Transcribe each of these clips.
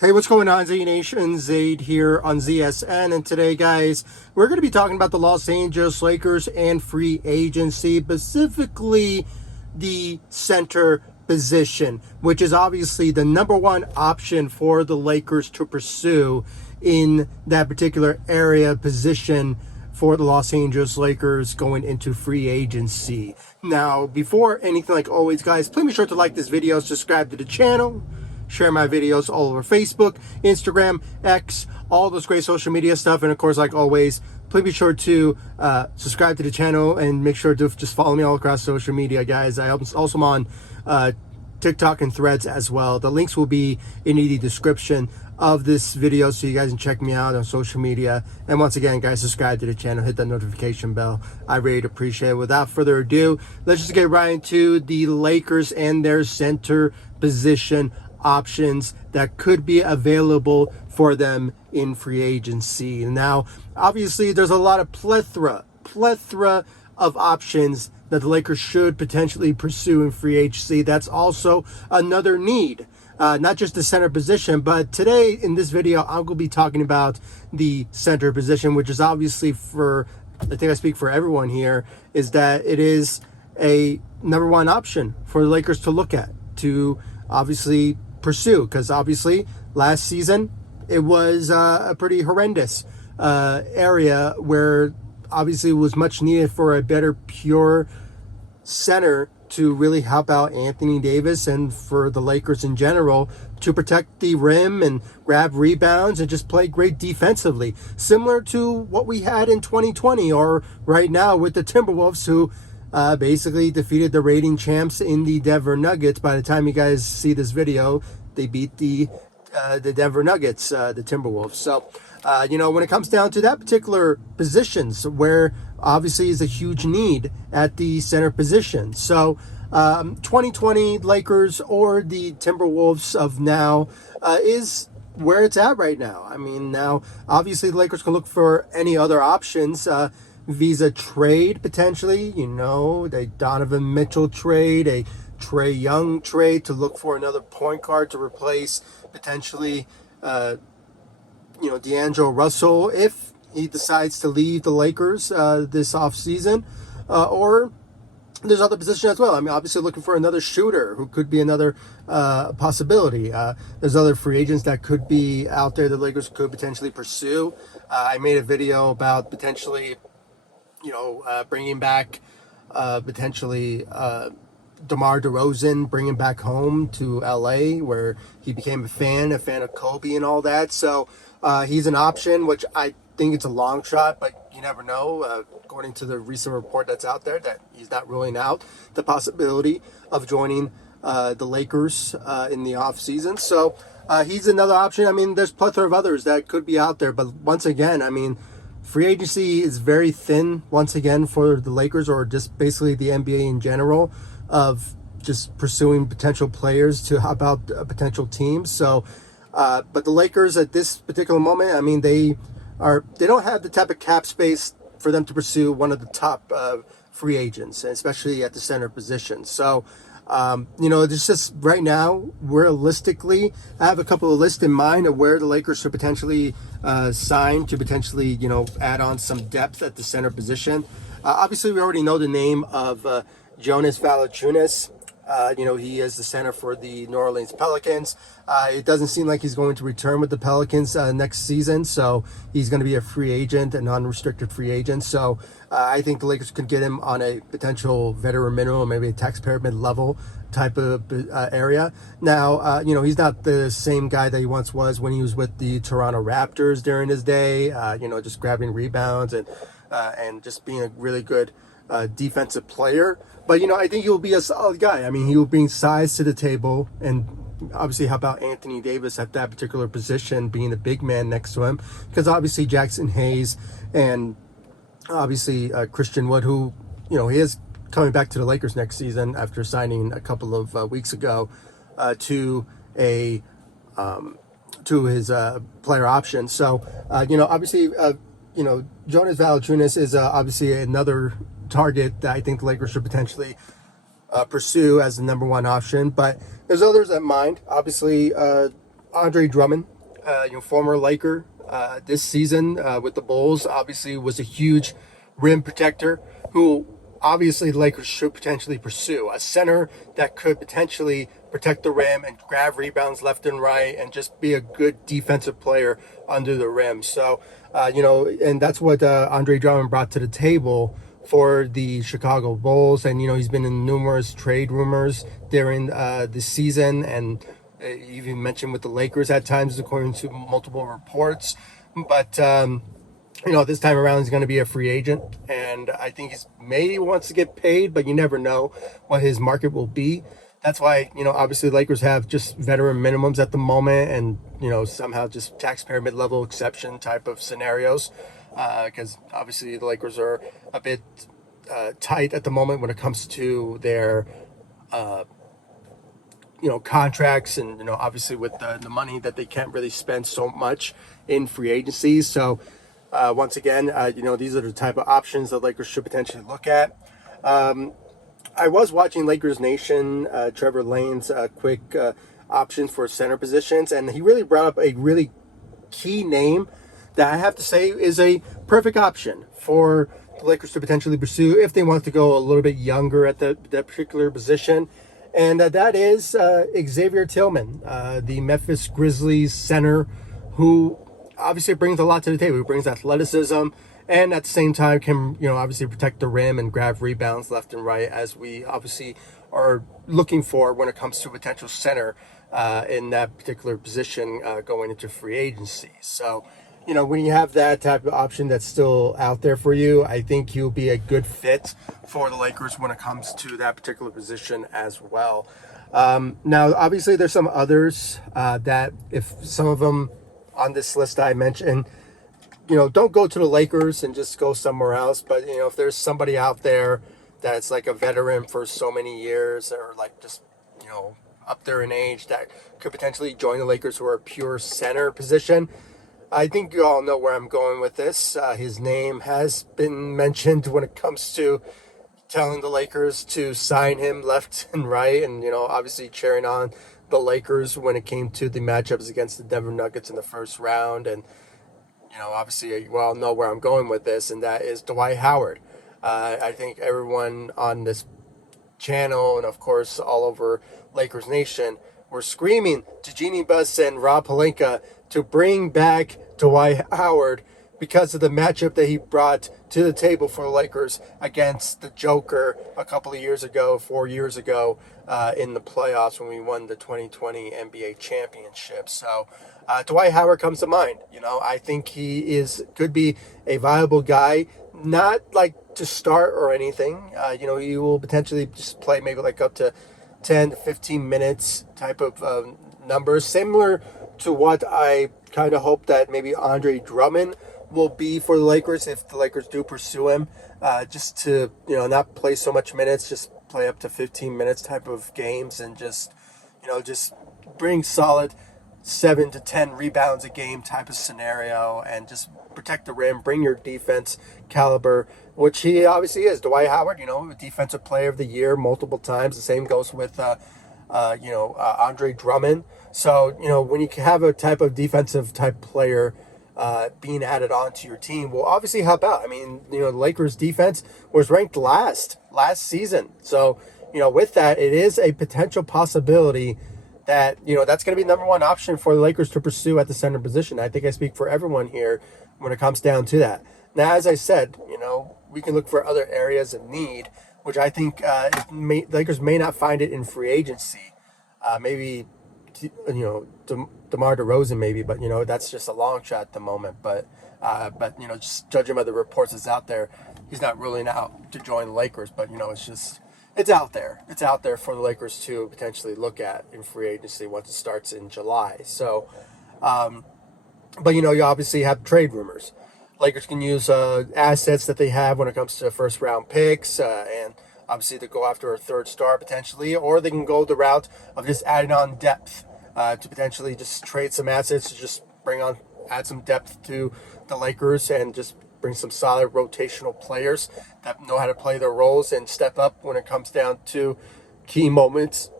Hey, what's going on, Z Nation? Zaid here on ZSN, and today, guys, we're going to be talking about the Los Angeles Lakers and free agency, specifically the center position, which is obviously the number one option for the Lakers to pursue in that particular area position for the Los Angeles Lakers going into free agency. Now, before anything, like always, guys, please be sure to like this video, subscribe to the channel, share my videos all over Facebook, Instagram, X, all those great social media stuff. And of course, like always, please be sure to subscribe to the channel and make sure to just follow me all across social media, guys. I also am on TikTok and Threads as well. The links will be in the description of this video, so you guys can check me out on social media. And once again, guys, subscribe to the channel, hit that notification bell. I really appreciate it. Without further ado, let's just get right into the Lakers and their center position options that could be available for them in free agency. Now, obviously, there's a lot of plethora of options that the Lakers should potentially pursue in free agency. That's also another need, not just the center position, but today in this video, I'm going to be talking about the center position, which is obviously, for, I think I speak for everyone here, is that it is a number one option for the Lakers to look at, to obviously pursue, because obviously last season it was a pretty horrendous area where obviously it was much needed for a better pure center to really help out Anthony Davis and for the Lakers in general to protect the rim and grab rebounds and just play great defensively, similar to what we had in 2020 or right now with the Timberwolves, who basically defeated the reigning champs in the Denver Nuggets. By the time you guys see this video, they beat the Denver Nuggets, the Timberwolves. So, when it comes down to that particular positions, where obviously is a huge need at the center position. So, 2020 Lakers or the Timberwolves of now is where it's at right now. I mean, now obviously the Lakers can look for any other options. Visa trade potentially, the Donovan Mitchell trade, a Trae Young trade to look for another point guard to replace potentially, D'Angelo Russell if he decides to leave the Lakers this offseason, or there's other positions as well. I mean, obviously looking for another shooter who could be another possibility. There's other free agents that could be out there the Lakers could potentially pursue. I made a video about potentially bringing back potentially DeMar DeRozan, bringing back home to LA, where he became a fan of Kobe and all that. So he's an option, which I think it's a long shot, but you never know. According to the recent report that's out there, that he's not ruling out the possibility of joining the Lakers in the offseason. So he's another option. I mean, there's a plethora of others that could be out there, but once again, I mean, free agency is very thin once again for the Lakers, or just basically the NBA in general, of just pursuing potential players to help out potential teams. So, but the Lakers at this particular moment, I mean, they don't have the type of cap space for them to pursue one of the top free agents, especially at the center position. So, it's just right now, realistically, I have a couple of lists in mind of where the Lakers should potentially sign to potentially, add on some depth at the center position. Obviously, we already know the name of Jonas Valanciunas. He is the center for the New Orleans Pelicans. It doesn't seem like he's going to return with the Pelicans next season, so he's going to be a free agent, a non-restricted free agent. So I think the Lakers could get him on a potential veteran minimum, maybe a taxpayer mid-level type of area. Now, he's not the same guy that he once was when he was with the Toronto Raptors during his day, just grabbing rebounds and just being a really good defensive player. But, I think he'll be a solid guy. I mean, he will bring size to the table, and obviously how about Anthony Davis at that particular position, being a big man next to him, because obviously Jackson Hayes and obviously Christian Wood, who, he is coming back to the Lakers next season after signing a couple of weeks ago to his player option. So, obviously, Jonas Valanciunas is obviously another target that I think the Lakers should potentially pursue as the number one option. But there's others in mind. Obviously, Andre Drummond, former Laker, this season with the Bulls, obviously was a huge rim protector who obviously the Lakers should potentially pursue. A center that could potentially protect the rim and grab rebounds left and right and just be a good defensive player under the rim. So, and that's what Andre Drummond brought to the table for the Chicago Bulls. And, he's been in numerous trade rumors during the season, and even mentioned with the Lakers at times, according to multiple reports. But, this time around he's going to be a free agent, and I think he's maybe wants to get paid, but you never know what his market will be. That's why, obviously the Lakers have just veteran minimums at the moment and, somehow just taxpayer mid-level exception type of scenarios. Because obviously the Lakers are a bit tight at the moment when it comes to their, contracts and, obviously with the money that they can't really spend so much in free agency. So once again, these are the type of options that Lakers should potentially look at. I was watching Lakers Nation, Trevor Lane's quick options for center positions, and he really brought up a really key name that I have to say is a perfect option for the Lakers to potentially pursue if they want to go a little bit younger at that particular position. And that is Xavier Tillman, the Memphis Grizzlies center, who obviously brings a lot to the table. He brings athleticism and at the same time can, obviously protect the rim and grab rebounds left and right, as we obviously are looking for when it comes to a potential center in that particular position going into free agency. So, when you have that type of option that's still out there for you, I think he'll be a good fit for the Lakers when it comes to that particular position as well. Now, obviously, there's some others that if some of them on this list I mentioned, don't go to the Lakers and just go somewhere else. But, if there's somebody out there that's like a veteran for so many years or like just, up there in age that could potentially join the Lakers who are a pure center position, I think you all know where I'm going with this. His name has been mentioned when it comes to telling the Lakers to sign him left and right, and obviously cheering on the Lakers when it came to the matchups against the Denver Nuggets in the first round. And obviously you all know where I'm going with this, and that is Dwight Howard. I think everyone on this channel and of course all over Lakers Nation were screaming to Jeannie Buss and Rob Pelinka to bring back Dwight Howard because of the matchup that he brought to the table for the Lakers against the Joker a couple of years ago, 4 years ago, in the playoffs when we won the 2020 NBA championship. So Dwight Howard comes to mind. I think he could be a viable guy, not like to start or anything. He will potentially just play maybe like up to 10 to 15 minutes type of numbers, similar to what I kind of hope that maybe Andre Drummond will be for the Lakers if the Lakers do pursue him, just to, not play so much minutes, just play up to 15 minutes type of games and just bring solid 7 to 10 rebounds a game type of scenario and just protect the rim, bring your defense caliber, which he obviously is. Dwight Howard, defensive player of the year multiple times. The same goes with, Andre Drummond. So, when you have a type of defensive type player being added onto your team will obviously help out. I mean, the Lakers defense was ranked last season. So, with that, it is a potential possibility that, that's going to be number one option for the Lakers to pursue at the center position. I think I speak for everyone here when it comes down to that. Now, as I said, we can look for other areas of need, which I think the Lakers may not find it in free agency. Maybe, DeMar DeRozan maybe, but, that's just a long shot at the moment. But just judging by the reports that's out there, he's not ruling out to join the Lakers. But, it's out there. It's out there for the Lakers to potentially look at in free agency once it starts in July. So, but, you obviously have trade rumors. Lakers can use assets that they have when it comes to first round picks and obviously to go after a third star potentially, or they can go the route of just adding on depth to potentially just trade some assets to just add some depth to the Lakers and just bring some solid rotational players that know how to play their roles and step up when it comes down to key moments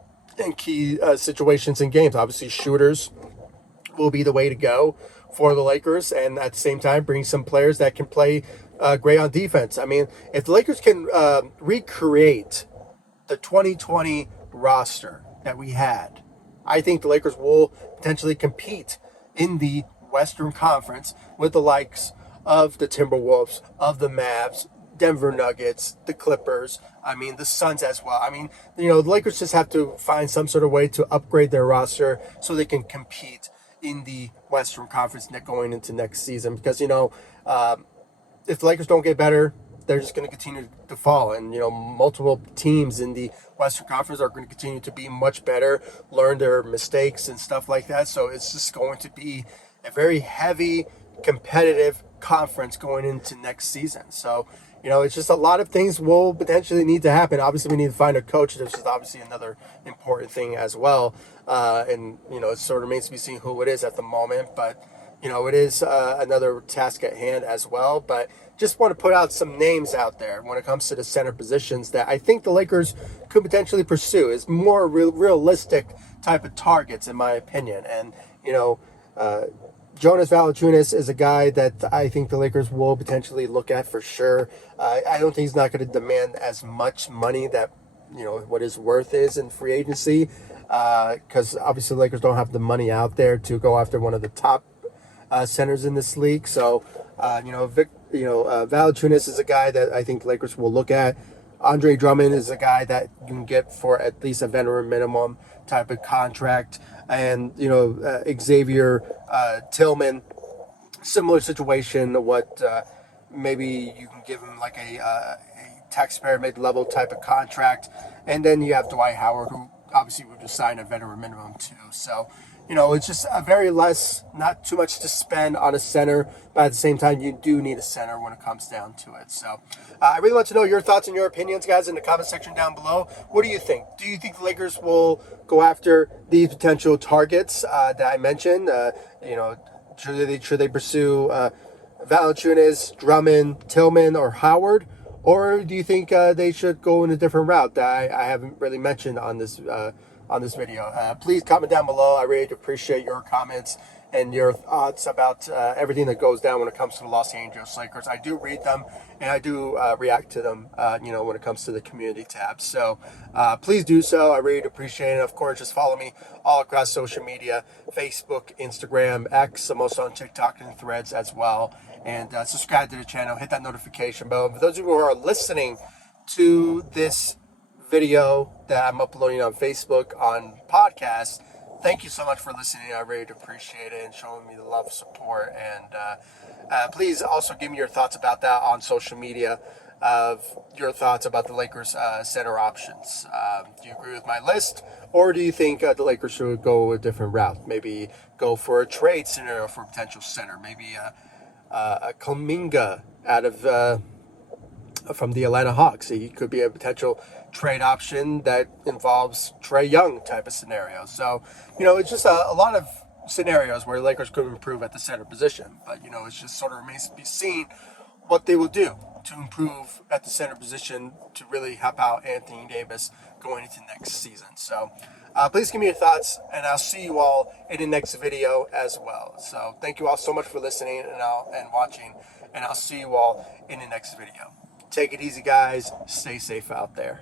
and key situations in games. Obviously shooters will be the way to go for the Lakers, and at the same time bring some players that can play great on defense. I mean, if the Lakers can recreate the 2020 roster that we had, I think the Lakers will potentially compete in the Western Conference with the likes of the Timberwolves, of the Mavs, Denver Nuggets, the Clippers, I mean, the Suns as well. I mean, the Lakers just have to find some sort of way to upgrade their roster so they can compete in the Western Conference going into next season. Because, if the Lakers don't get better, they're just going to continue to fall. And, multiple teams in the Western Conference are going to continue to be much better, learn their mistakes and stuff like that. So it's just going to be a very heavy, competitive conference going into next season. So, it's just a lot of things will potentially need to happen. Obviously, we need to find a coach. This is obviously another important thing as well. And, it sort of remains to be seen who it is at the moment. But, it is another task at hand as well. But just want to put out some names out there when it comes to the center positions that I think the Lakers could potentially pursue. It's more realistic type of targets, in my opinion. And, Jonas Valanciunas is a guy that I think the Lakers will potentially look at for sure. I don't think he's not going to demand as much money that, what his worth is in free agency, because obviously the Lakers don't have the money out there to go after one of the top centers in this league. So, Valanciunas is a guy that I think the Lakers will look at. Andre Drummond is a guy that you can get for at least a veteran minimum type of contract. And, Xavier Tillman, similar situation. What maybe you can give him like a taxpayer mid-level type of contract. And then you have Dwight Howard, who obviously would just sign a veteran minimum too. So, it's just a very not too much to spend on a center, but at the same time, you do need a center when it comes down to it. So I really want to know your thoughts and your opinions, guys, in the comment section down below. What do you think? Do you think the Lakers will go after these potential targets that I mentioned? Should they pursue Valanciunas, Drummond, Tillman, or Howard? Or do you think they should go in a different route that I haven't really mentioned on this video? Please comment down below. I really appreciate your comments and your thoughts about everything that goes down when it comes to the Los Angeles Lakers. I do read them and I do react to them, when it comes to the community tab. So please do so. I really appreciate it. Of course, just follow me all across social media, Facebook, Instagram, X. I'm also on TikTok and Threads as well. And subscribe to the channel, hit that notification bell. For those of you who are listening to this video that I'm uploading on Facebook on podcast, thank you so much for listening. I really appreciate it and showing me the love, support. And please also give me your thoughts about that on social media, of your thoughts about the Lakers center options. Do you agree with my list, or do you think the Lakers should go a different route? Maybe go for a trade scenario for a potential center, maybe a Kuminga out of from the Atlanta Hawks. He could be a potential trade option that involves Trae Young type of scenario. So, it's just a lot of scenarios where Lakers could improve at the center position. But, it's just sort of remains to be seen what they will do to improve at the center position to really help out Anthony Davis going into next season. So please give me your thoughts, and I'll see you all in the next video as well. So thank you all so much for listening and watching, and I'll see you all in the next video. Take it easy, guys. Stay safe out there.